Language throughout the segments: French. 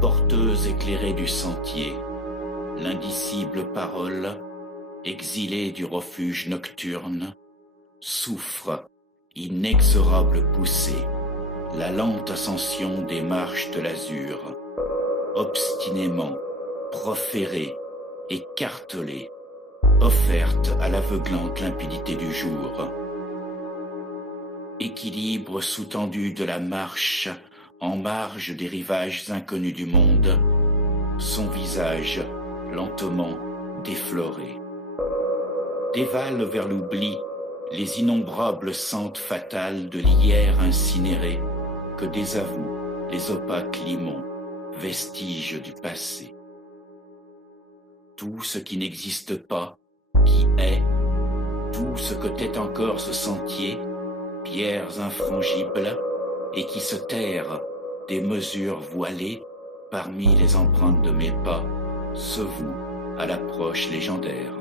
Porteuse éclairée du sentier, l'indicible parole, exilée du refuge nocturne, souffre, inexorable poussée, la lente ascension des marches de l'azur, obstinément, proférée, écartelée, offerte à l'aveuglante limpidité du jour. Équilibre sous-tendu de la marche, en marge des rivages inconnus du monde, son visage lentement défloré. Dévalent vers l'oubli les innombrables sentes fatales de l'hier incinéré que désavouent les opaques limons, vestiges du passé. Tout ce qui n'existe pas, qui est, tout ce que tait encore ce sentier, pierres infrangibles, et qui se terrent des mesures voilées parmi les empreintes de mes pas, se voue à l'approche légendaire.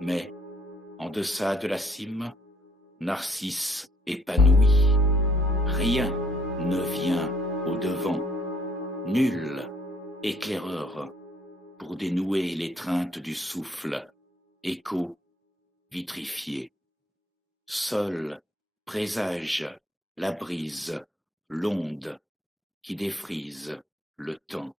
Mais, en deçà de la cime, Narcisse épanoui, rien ne vient au-devant, nul éclaireur pour dénouer l'étreinte du souffle, écho vitrifié. Seul présage la brise, l'onde qui défrise le temps.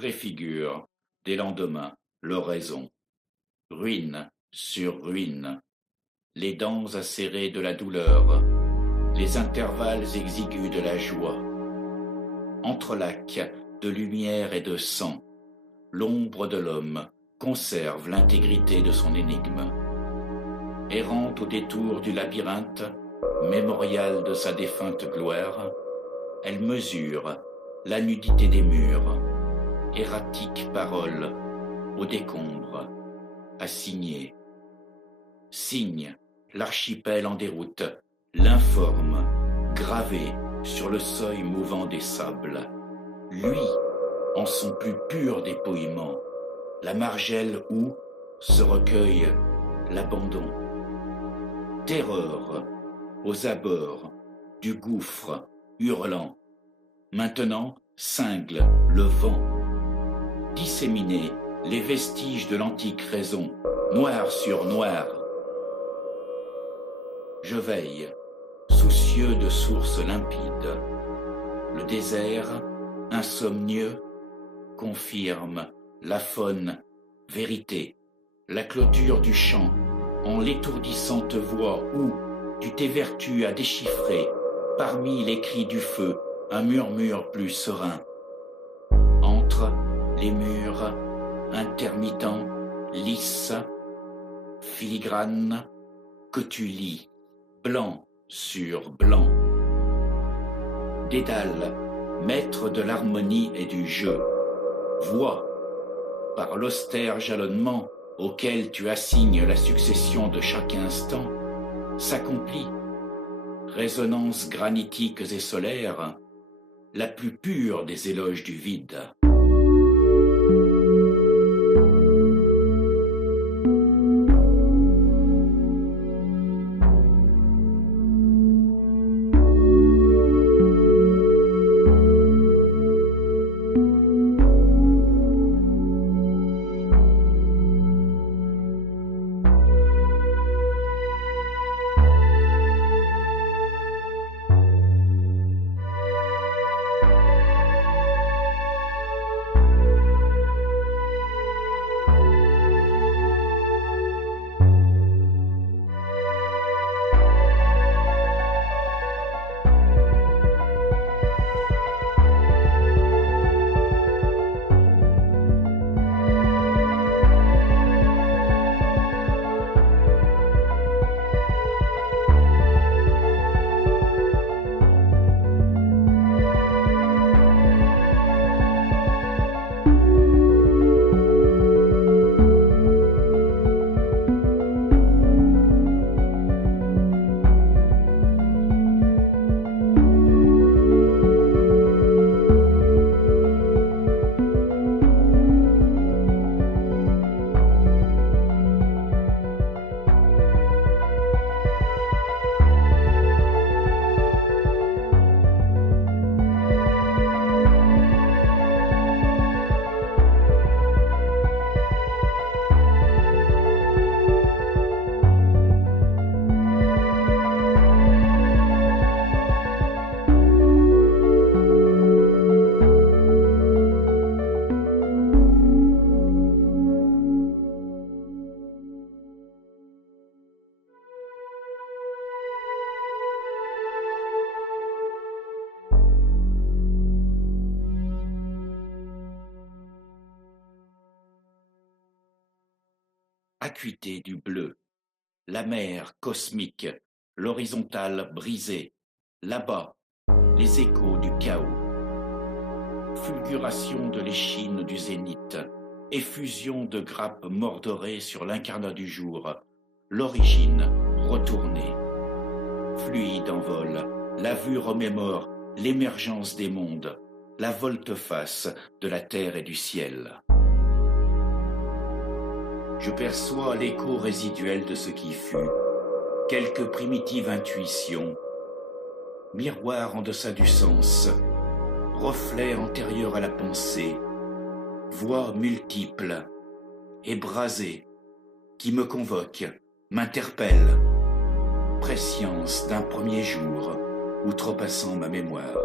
préfigure des lendemains l'oraison. Ruine sur ruine, les dents acérées de la douleur, les intervalles exigus de la joie. Entrelacs de lumière et de sang, l'ombre de l'homme conserve l'intégrité de son énigme. Errant au détour du labyrinthe, mémorial de sa défunte gloire, elle mesure la nudité des murs, erratique parole au décombre, à signer. Signe l'archipel en déroute, l'informe, gravé sur le seuil mouvant des sables. Lui, en son plus pur dépouillement, la margelle où se recueille l'abandon. Terreur aux abords du gouffre hurlant. Maintenant cingle le vent. Disséminer les vestiges de l'antique raison, noir sur noir. Je veille, soucieux de sources limpides. Le désert, insomnieux, confirme la faune vérité, la clôture du champ, en l'étourdissante voix où tu t'évertues à déchiffrer, parmi les cris du feu, un murmure plus serein. Entre les murs, intermittents, lisses, filigranes, que tu lis, blanc sur blanc. Dédale, maître de l'harmonie et du jeu, voix, par l'austère jalonnement auquel tu assignes la succession de chaque instant, s'accomplit, résonances granitiques et solaires, la plus pure des éloges du vide. Acuité du bleu, la mer cosmique, l'horizontale brisée, là-bas, les échos du chaos, fulguration de l'échine du zénith, effusion de grappes mordorées sur l'incarnat du jour, l'origine retournée, fluide en vol, la vue remémore l'émergence des mondes, la volte-face de la terre et du ciel. Je perçois l'écho résiduel de ce qui fut, quelque primitive intuition, miroir en deçà du sens, reflet antérieur à la pensée, voix multiple, ébrasée, qui me convoque, m'interpelle, prescience d'un premier jour, outrepassant ma mémoire.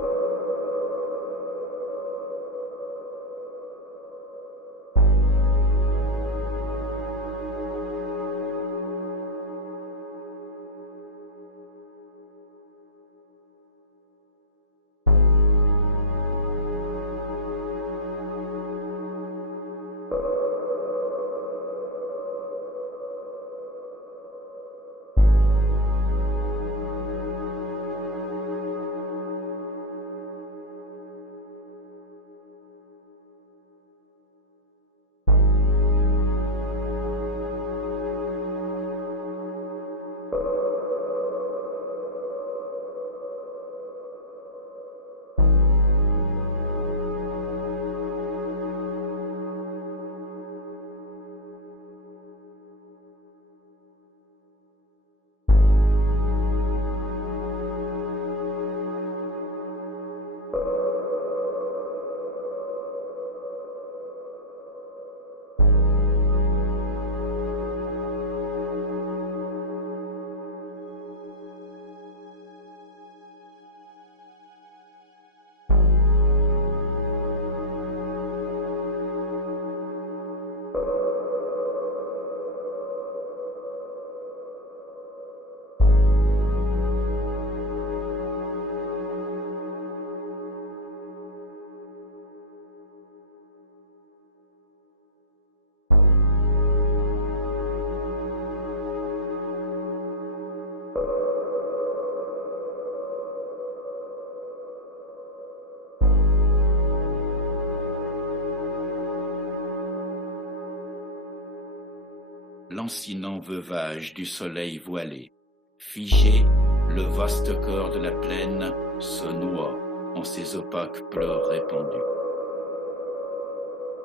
lancinant veuvage du soleil voilé. Figé, le vaste corps de la plaine se noie en ses opaques pleurs répandus.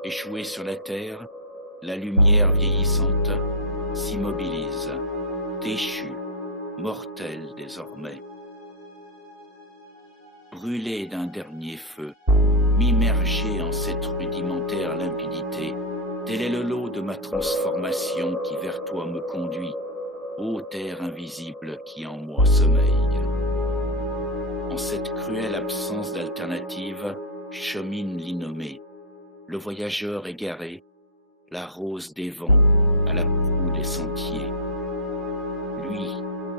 Échouée sur la terre, la lumière vieillissante s'immobilise, déchue, mortelle désormais. Brûlée d'un dernier feu, m'immerger en cette rudimentaire limpidité, tel est le lot de ma transformation qui vers toi me conduit, ô terre invisible qui en moi sommeille. En cette cruelle absence d'alternative, chemine l'innommé, le voyageur égaré, la rose des vents à la proue des sentiers. Lui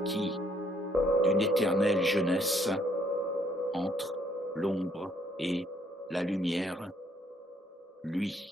qui, d'une éternelle jeunesse, entre l'ombre et la lumière, lui.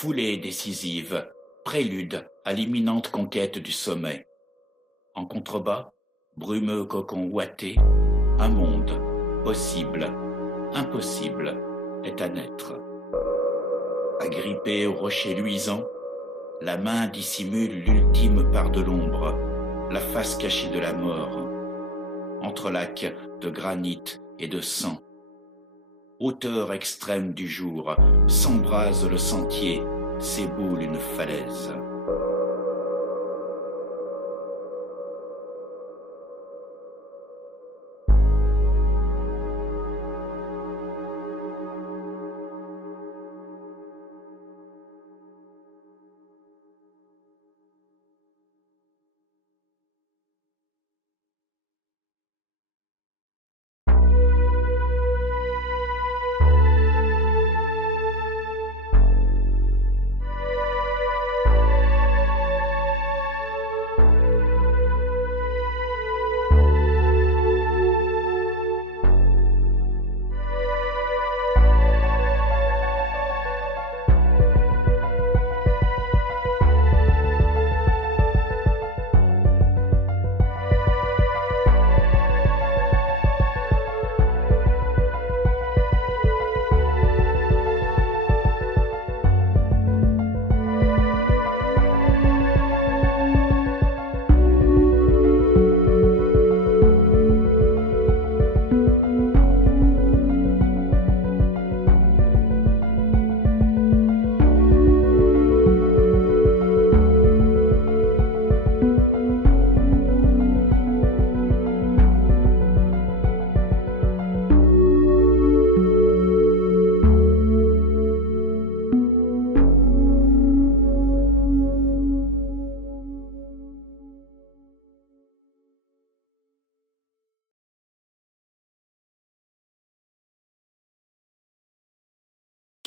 Foulée décisive, prélude à l'imminente conquête du sommet. En contrebas, brumeux cocon ouaté, un monde, possible, impossible, est à naître. Agrippé au rocher luisant, la main dissimule l'ultime part de l'ombre, la face cachée de la mort. Entrelacs de granit et de sang. Hauteur extrême du jour, s'embrase le sentier, s'éboule une falaise.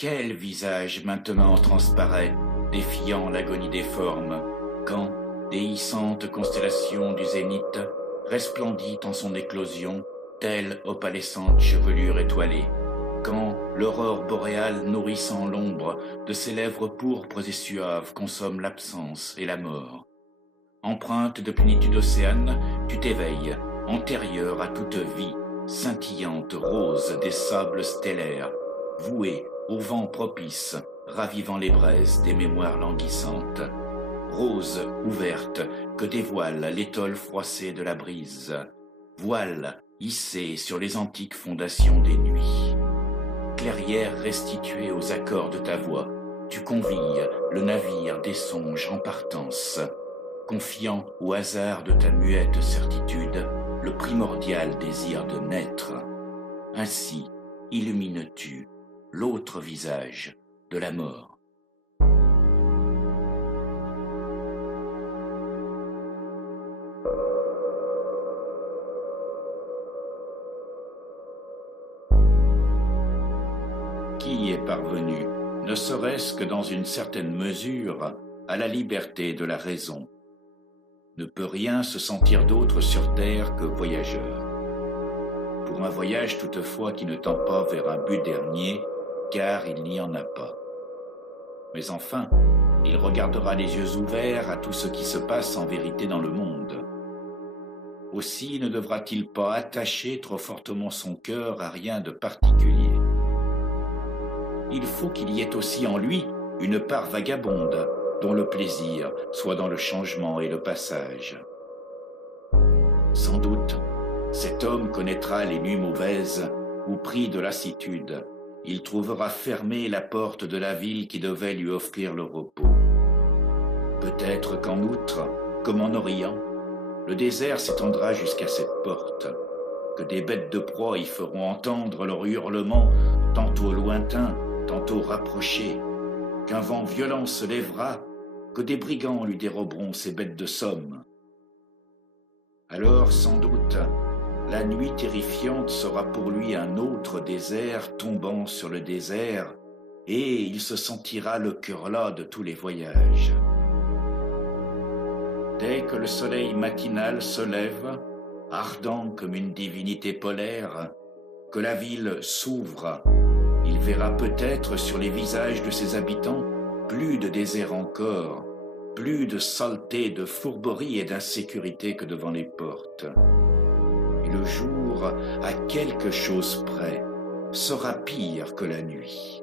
Quel visage maintenant transparaît, défiant l'agonie des formes, quand, déhiscente constellation du zénith, resplendit en son éclosion, telle opalescente chevelure étoilée. quand l'aurore boréale nourrissant l'ombre de ses lèvres pourpres et suaves consomme l'absence et la mort. Empreinte de plénitude océane, tu t'éveilles, antérieure à toute vie, scintillante rose des sables stellaires, vouée au vent propice, ravivant les braises des mémoires languissantes. Rose ouverte que dévoile l'étole froissée de la brise, voile hissé sur les antiques fondations des nuits. Clairière restituée aux accords de ta voix, tu convies le navire des songes en partance, confiant au hasard de ta muette certitude le primordial désir de naître. Ainsi illumines-tu l'autre visage de la mort. Qui est parvenu, ne serait-ce que dans une certaine mesure, à la liberté de la raison, ne peut rien se sentir d'autre sur terre que voyageur. Pour un voyage toutefois qui ne tend pas vers un but dernier, car il n'y en a pas. Mais enfin, il regardera les yeux ouverts à tout ce qui se passe en vérité dans le monde. Aussi ne devra-t-il pas attacher trop fortement son cœur à rien de particulier. Il faut qu'il y ait aussi en lui une part vagabonde, dont le plaisir soit dans le changement et le passage. Sans doute, cet homme connaîtra les nuits mauvaises où, pris de lassitude, il trouvera fermée la porte de la ville qui devait lui offrir le repos. Peut-être qu'en outre, comme en Orient, le désert s'étendra jusqu'à cette porte, que des bêtes de proie y feront entendre leur hurlement tantôt lointain, tantôt rapproché, qu'un vent violent se lèvera, que des brigands lui déroberont ses bêtes de somme. Alors, sans doute, la nuit terrifiante sera pour lui un autre désert tombant sur le désert, et il se sentira le cœur las de tous les voyages. Dès que le soleil matinal se lève, ardent comme une divinité polaire, que la ville s'ouvre, il verra peut-être sur les visages de ses habitants plus de désert encore, plus de saleté, de fourberie et d'insécurité que devant les portes. Et le jour, à quelque chose près, sera pire que la nuit.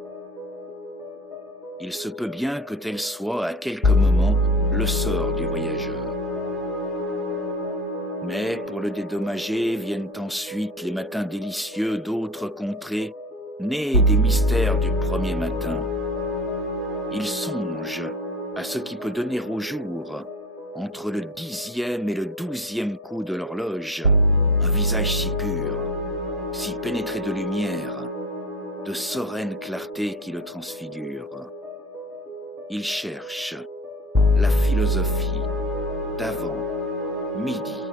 Il se peut bien que tel soit à quelque moment le sort du voyageur. Mais pour le dédommager viennent ensuite les matins délicieux d'autres contrées, nés des mystères du premier matin. Il songe à ce qui peut donner au jour, entre le 10e et le 12e coup de l'horloge, un visage si pur, si pénétré de lumière, de sereine clarté qui le transfigure. Il cherche la philosophie d'avant midi.